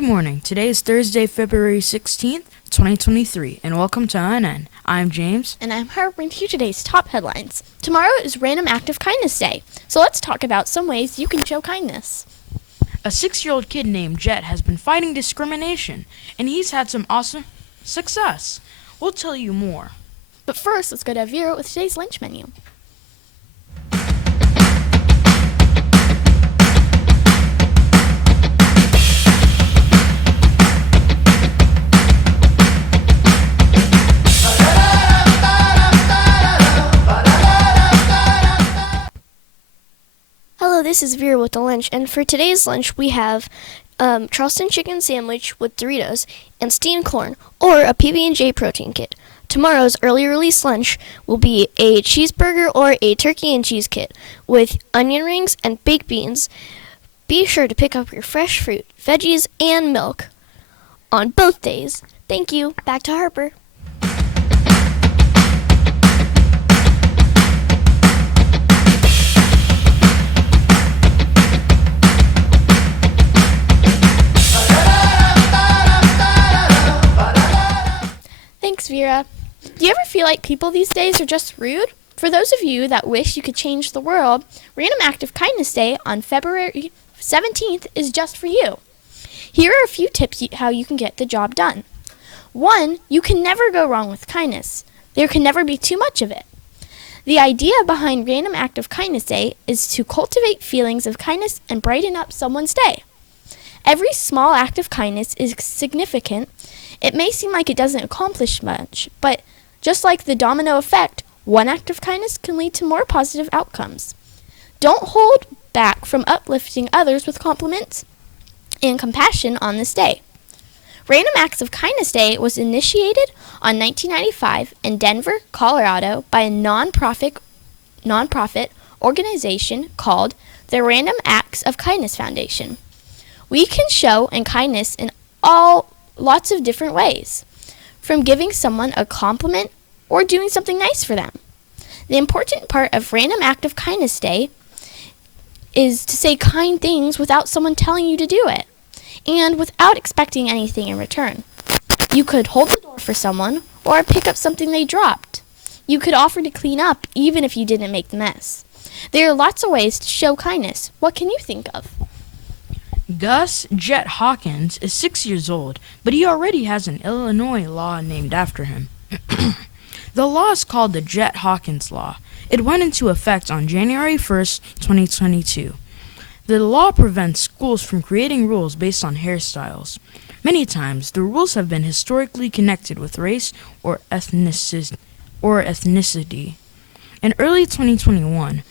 Good morning. Today is Thursday, February 16th, 2023, and welcome to INN. I'm James. And I'm Harper, bringing you today's top headlines. Tomorrow is Random Act of Kindness Day, so let's talk about some ways you can show kindness. A 6-year-old kid named Jet has been fighting discrimination, and he's had some awesome success. We'll tell you more. But first, let's go to Vera with today's lunch menu. Hello, this is Vera with the lunch, and for today's lunch we have Charleston chicken sandwich with Doritos and steamed corn, or a PB&J protein kit. Tomorrow's early release lunch will be a cheeseburger or a turkey and cheese kit with onion rings and baked beans. Be sure to pick up your fresh fruit, veggies, and milk on both days. Thank you. Back to Harper. Thanks, Vera. Do you ever feel like people these days are just rude? For those of you that wish you could change the world, Random Act of Kindness Day on February 17th is just for you. Here are a few tips how you can get the job done. 1. You can never go wrong with kindness. There can never be too much of it. The idea behind Random Act of Kindness Day is to cultivate feelings of kindness and brighten up someone's day. Every small act of kindness is significant. It may seem like it doesn't accomplish much, but just like the domino effect, one act of kindness can lead to more positive outcomes. Don't hold back from uplifting others with compliments and compassion on this day. Random Acts of Kindness Day was initiated on 1995 in Denver, Colorado by a nonprofit organization called the Random Acts of Kindness Foundation. We can show kindness in lots of different ways, from giving someone a compliment or doing something nice for them. The important part of Random Act of Kindness Day is to say kind things without someone telling you to do it, and without expecting anything in return. You could hold the door for someone or pick up something they dropped. You could offer to clean up even if you didn't make the mess. There are lots of ways to show kindness. What can you think of? Gus Jet Hawkins is 6 years old, but he already has an Illinois law named after him. The law is called the Jet Hawkins Law. It went into effect on January 1st, 2022. The law prevents schools from creating rules based on hairstyles. Many times, the rules have been historically connected with race or ethnicity. In early 2021,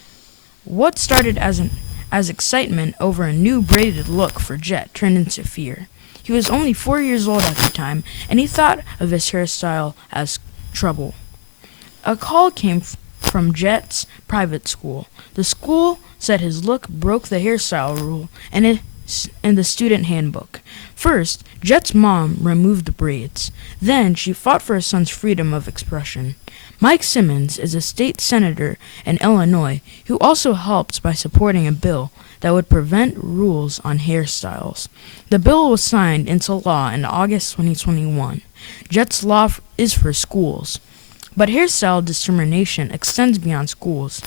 what started as excitement over a new braided look for Jet turned into fear. He was only 4 years old at the time, and he thought of his hairstyle as trouble. A call came from Jet's private school. The school said his look broke the hairstyle rule in the student handbook. First, Jet's mom removed the braids. Then, she fought for his son's freedom of expression. Mike Simmons is a state senator in Illinois who also helped by supporting a bill that would prevent rules on hairstyles. The bill was signed into law in August 2021. Jet's law is for schools, but hairstyle discrimination extends beyond schools.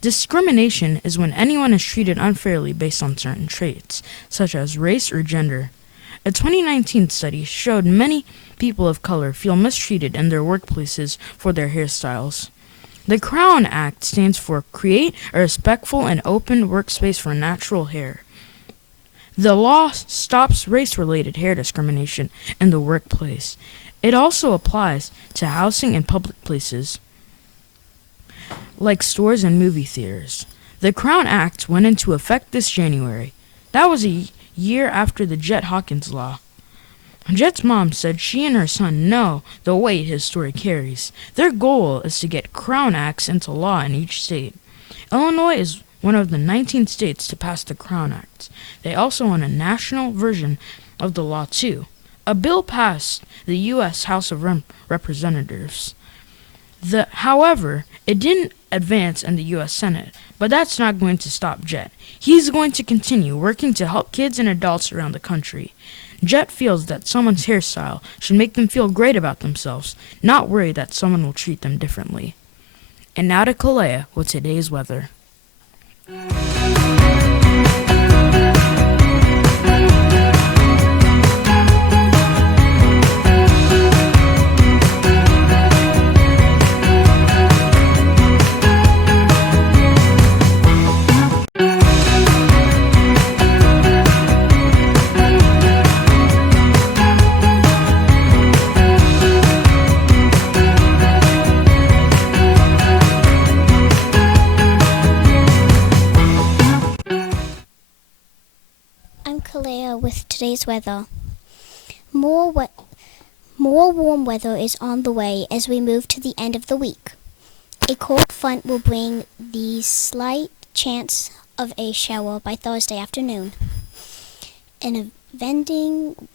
Discrimination is when anyone is treated unfairly based on certain traits, such as race or gender. A 2019 study showed many people of color feel mistreated in their workplaces for their hairstyles. The Crown Act stands for Create a Respectful and Open Workspace for Natural Hair. The law stops race-related hair discrimination in the workplace. It also applies to housing and public places, like stores and movie theaters. The Crown Act went into effect this January. That was a year after the Jet Hawkins Law. Jet's mom said she and her son know the weight his story carries. Their goal is to get Crown Acts into law in each state. Illinois is one of the 19 states to pass the Crown Act. They also want a national version of the law too. A bill passed the U.S. House of Representatives. However, it didn't advance in the U.S. Senate, but that's not going to stop Jet. He's going to continue working to help kids and adults around the country. Jet feels that someone's hairstyle should make them feel great about themselves, not worry that someone will treat them differently. And now to Kalea with today's weather. I'm Kalea with today's weather. More warm weather is on the way as we move to the end of the week. A cold front will bring the slight chance of a shower by Thursday afternoon. An eventing,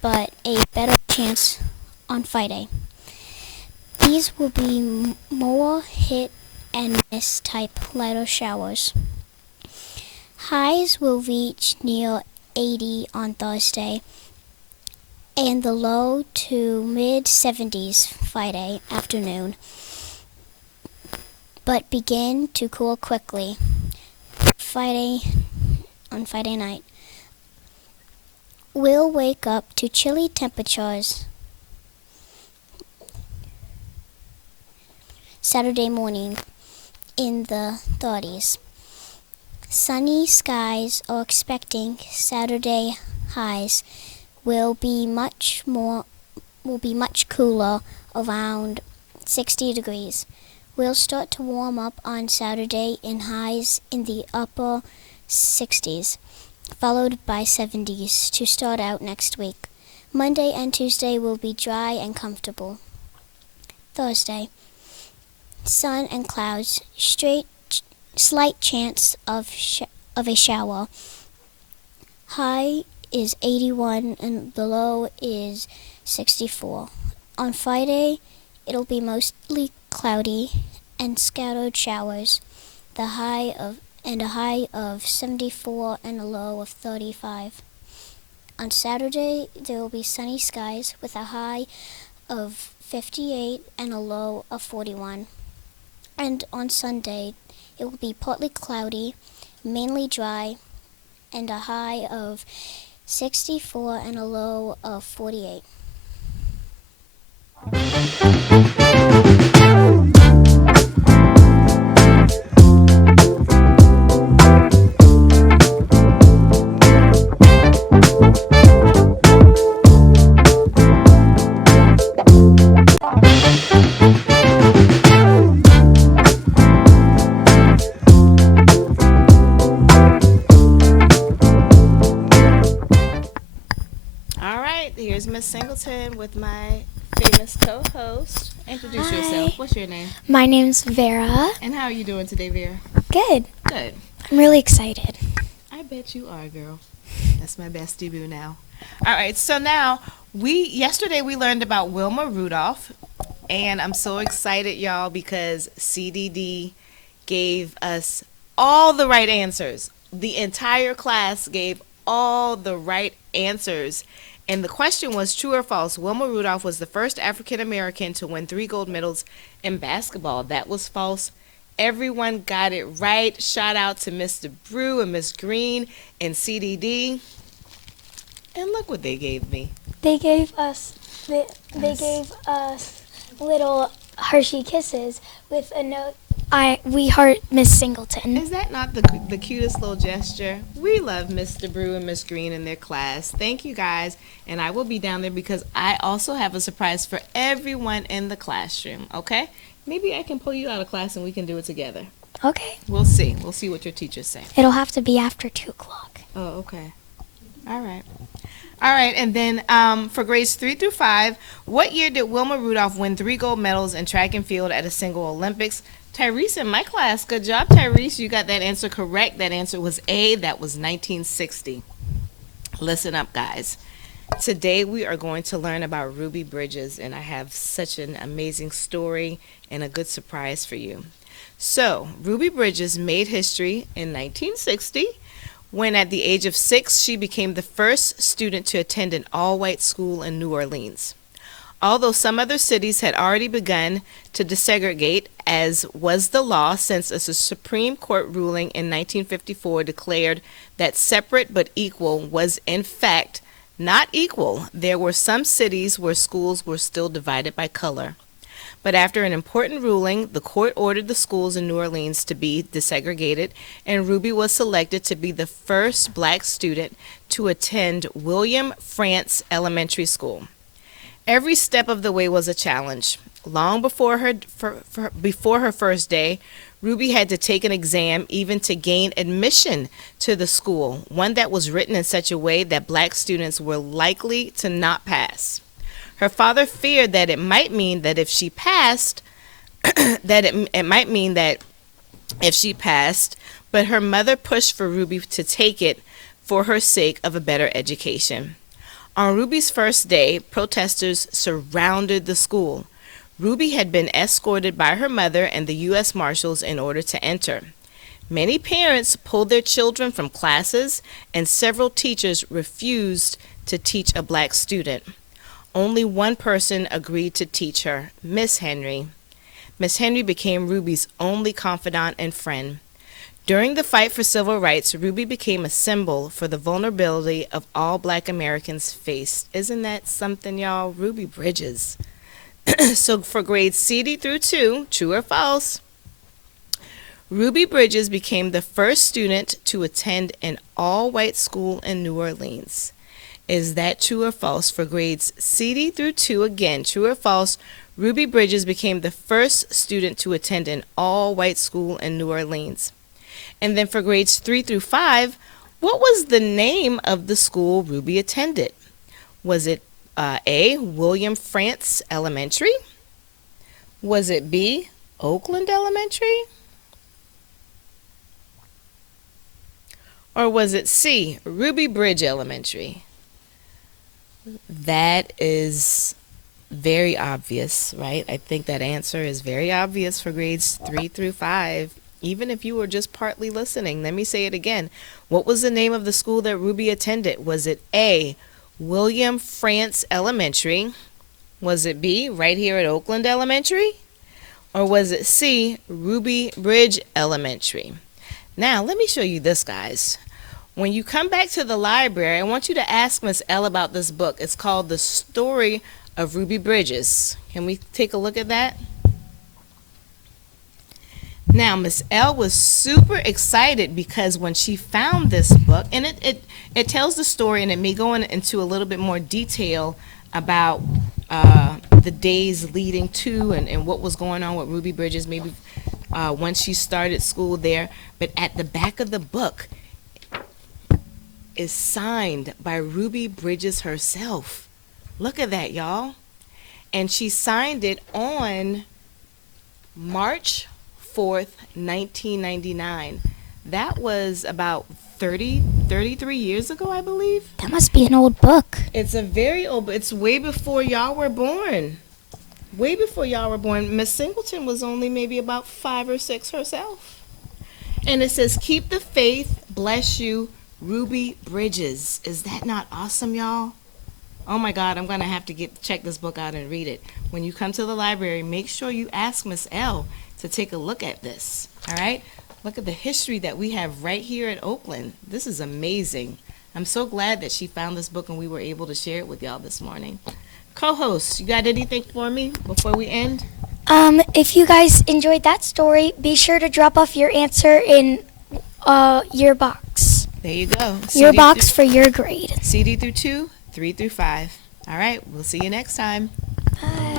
but a better chance on Friday. These will be more hit and miss type lighter showers. Highs will reach near 80 on Thursday and the low to mid 70s Friday afternoon, but begin to cool quickly on Friday night. We'll wake up to chilly temperatures Saturday morning in the 30s. Sunny skies are expecting. Saturday highs will be much cooler, around 60 degrees. We'll start to warm up on Saturday in highs in the upper 60s, followed by 70s to start out next week. Monday and Tuesday will be dry and comfortable. Thursday, sun and clouds, slight chance of a shower. High is 81 and the low is 64. On Friday, it'll be mostly cloudy and scattered showers. A high of 74 and a low of 35. On Saturday, there will be sunny skies with a high of 58 and a low of 41. And on Sunday, it will be partly cloudy, mainly dry, and a high of 64 and a low of 48. Here's Miss Singleton with my famous co-host. Introduce Hi. yourself. What's your name? My name's Vera. And how are you doing today, Vera? Good. Good. I'm really excited. I bet you are, girl. That's my bestie boo now. All right, so now yesterday we learned about Wilma Rudolph, and I'm so excited, y'all, because CDD gave us all the right answers. The entire class gave all the right answers. And the question was true or false. Wilma Rudolph was the first African American to win 3 gold medals in basketball. That was false. Everyone got it right. Shout out to Mr. Brew and Miss Green and CDD. And look what they gave me. They gave us little Hershey Kisses with a note. We heart Miss Singleton. Is that not the cutest little gesture? We love Mr. Brew and Miss Green in their class. Thank you guys. And I will be down there because I also have a surprise for everyone in the classroom. Okay? Maybe I can pull you out of class and we can do it together. Okay. We'll see. We'll see what your teachers say. It'll have to be after 2 o'clock. Oh, okay. All right. All right, and then for grades 3 through 5, what year did Wilma Rudolph win 3 gold medals in track and field at a single Olympics? Tyrese in my class, good job, Tyrese. You got that answer correct. That answer was A. That was 1960. Listen up, guys. Today we are going to learn about Ruby Bridges, and I have such an amazing story and a good surprise for you. So, Ruby Bridges made history in 1960 when at the age of 6 she became the first student to attend an all-white school in New Orleans. Although some other cities had already begun to desegregate, as was the law since a Supreme Court ruling in 1954 declared that separate but equal was in fact not equal, there were some cities where schools were still divided by color. But after an important ruling, the court ordered the schools in New Orleans to be desegregated, and Ruby was selected to be the first black student to attend William Frantz Elementary School. Every step of the way was a challenge. Long before her first day, Ruby had to take an exam even to gain admission to the school, one that was written in such a way that black students were likely to not pass. Her father feared that it might mean that if she passed, it might mean that if she passed, but her mother pushed for Ruby to take it for her sake of a better education. On Ruby's first day, protesters surrounded the school. Ruby had been escorted by her mother and the U.S. Marshals in order to enter. Many parents pulled their children from classes, and several teachers refused to teach a black student. Only one person agreed to teach her, Miss Henry. Miss Henry became Ruby's only confidant and friend. During the fight for civil rights, Ruby became a symbol for the vulnerability of all black Americans faced. Isn't that something, y'all? Ruby Bridges. So for grades CD through 2, true or false, Ruby Bridges became the first student to attend an all-white school in New Orleans. Is that true or false? For grades CD through 2, again, true or false, Ruby Bridges became the first student to attend an all-white school in New Orleans. And then for grades 3 through 5, what was the name of the school Ruby attended? Was it A, William Frantz Elementary? Was it B, Oakland Elementary? Or was it C, Ruby Bridge Elementary? That is very obvious, right? I think that answer is very obvious for grades 3 through 5. Even if you were just partly listening, let me say it again. What was the name of the school that Ruby attended? Was it A, William Frantz Elementary? Was it B, right here at Oakland Elementary? Or was it C, Ruby Bridge Elementary? Now, let me show you this, guys. When you come back to the library, I want you to ask Miss L about this book. It's called The Story of Ruby Bridges. Can we take a look at that? Now, Miss L was super excited because when she found this book, and it tells the story, and it may go into a little bit more detail about the days leading to and what was going on with Ruby Bridges, maybe when she started school there. But at the back of the book is signed by Ruby Bridges herself. Look at that, y'all. And she signed it on March 4th, 1999. That was about 33 years ago, I believe. That must be an old book. It's a very old, it's way before y'all were born. Way before y'all were born. Miss Singleton was only maybe about 5 or 6 herself. And it says, "Keep the faith, bless you, Ruby Bridges." Is that not awesome, y'all? Oh my God, I'm gonna have to check this book out and read it. When you come to the library, make sure you ask Miss L to take a look at this. All right? Look at the history that we have right here at Oakland. This is amazing. I'm so glad that she found this book and we were able to share it with y'all this morning. Co-host, you got anything for me before we end? If you guys enjoyed that story, be sure to drop off your answer in your box. There you go. Your box for your grade. CD through 2, 3 through 5. All right, we'll see you next time. Bye.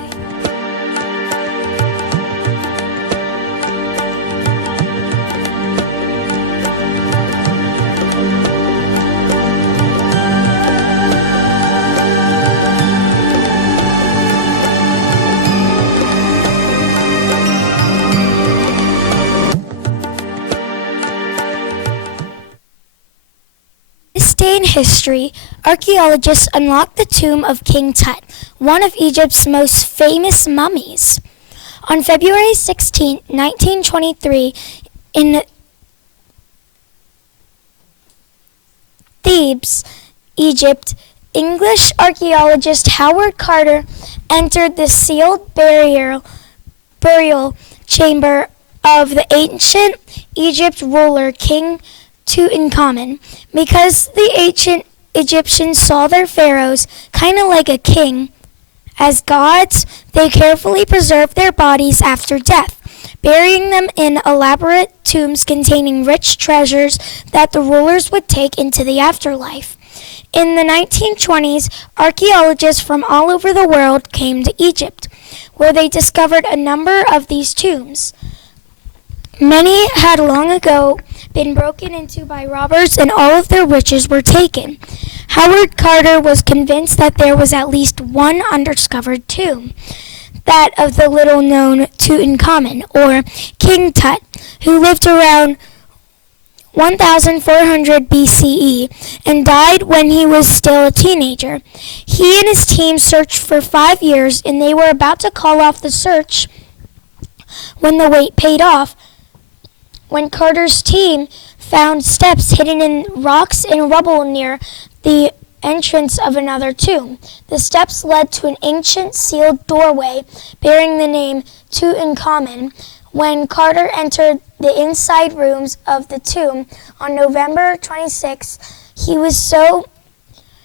This day in history, archaeologists unlocked the tomb of King Tut, one of Egypt's most famous mummies. On February 16, 1923, Thebes, Egypt, English archaeologist Howard Carter entered the sealed burial chamber of the ancient Egypt ruler King Tutankhamun. Because the ancient Egyptians saw their pharaohs kind of like a king, as gods, they carefully preserved their bodies after death, burying them in elaborate tombs containing rich treasures that the rulers would take into the afterlife. In the 1920s, archaeologists from all over the world came to Egypt, where they discovered a number of these tombs. Many had long ago been broken into by robbers and all of their riches were taken. Howard Carter was convinced that there was at least one undiscovered tomb, that of the little-known Tutankhamun, or King Tut, who lived around 1400 BCE and died when he was still a teenager. He and his team searched for 5 years, and they were about to call off the search when the wait paid off, when Carter's team found steps hidden in rocks and rubble near the entrance of another tomb. The steps led to an ancient sealed doorway bearing the name Tutankhamun. When Carter entered the inside rooms of the tomb on November 26, he was so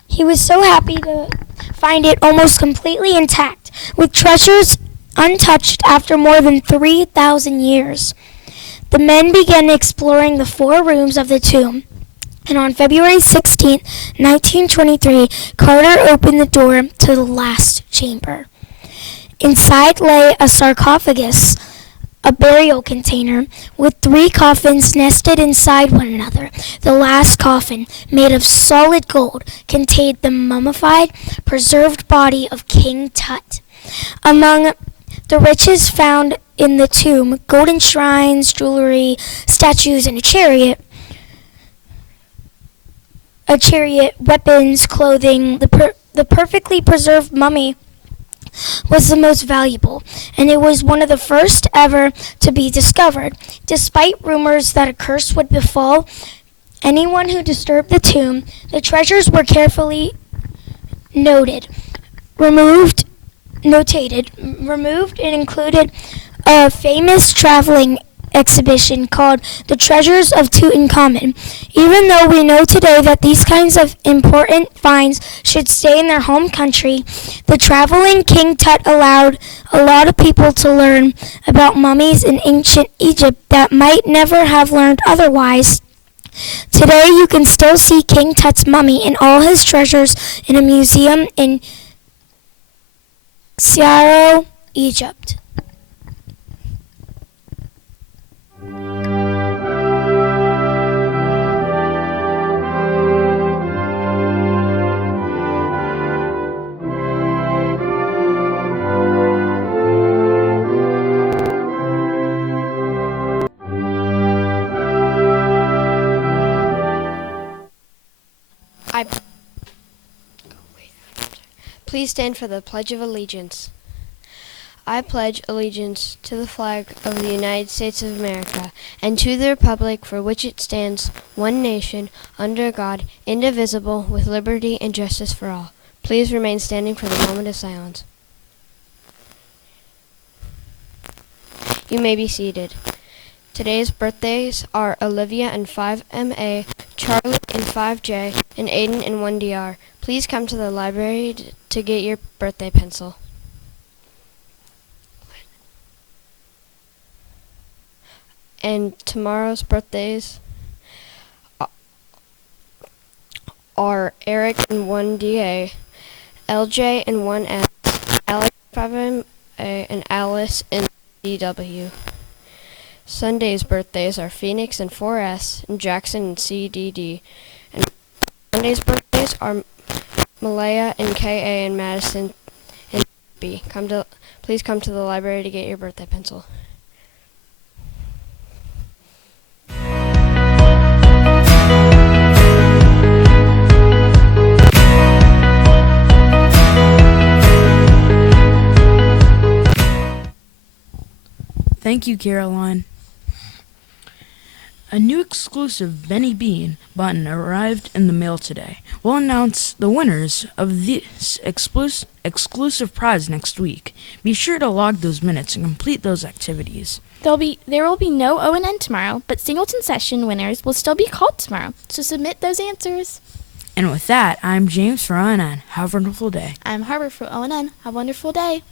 happy to find it almost completely intact, with treasures untouched after more than 3,000 years. The men began exploring the 4 rooms of the tomb, and on February 16, 1923, Carter opened the door to the last chamber. Inside lay a sarcophagus, a burial container, with 3 coffins nested inside one another. The last coffin, made of solid gold, contained the mummified, preserved body of King Tut. Among the riches found in the tomb, golden shrines, jewelry, statues, and a chariot, weapons, clothing. The perfectly preserved mummy was the most valuable, and it was one of the first ever to be discovered. Despite rumors that a curse would befall anyone who disturbed the tomb, the treasures were carefully removed, and included a famous traveling exhibition called The Treasures of Tutankhamun. Even though we know today that these kinds of important finds should stay in their home country, the traveling King Tut allowed a lot of people to learn about mummies in ancient Egypt that might never have learned otherwise. Today you can still see King Tut's mummy and all his treasures in a museum in Cairo, Egypt. Please stand for the Pledge of Allegiance. I pledge allegiance to the flag of the United States of America and to the republic for which it stands, one nation, under God, indivisible, with liberty and justice for all. Please remain standing for the moment of silence. You may be seated. Today's birthdays are Olivia in 5MA, Charlie in 5J, and Aiden in 1DR. Please come to the library to get your birthday pencil. And tomorrow's birthdays are Eric in 1DA, LJ in 1S, Alex in 5MA, and Alice in DW. Sunday's birthdays are Phoenix in 4S and Jackson in CDD. And Monday's birthdays are Malaya in KA and Madison in B. Please come to the library to get your birthday pencil. Thank you, Caroline. A new exclusive Benny Bean button arrived in the mail today. We'll announce the winners of this exclusive prize next week. Be sure to log those minutes and complete those activities. There will be no O&N tomorrow, but Singleton session winners will still be called tomorrow. So submit those answers. And with that, I'm James for ONN. Have a wonderful day. I'm Harbor for O&N. Have a wonderful day.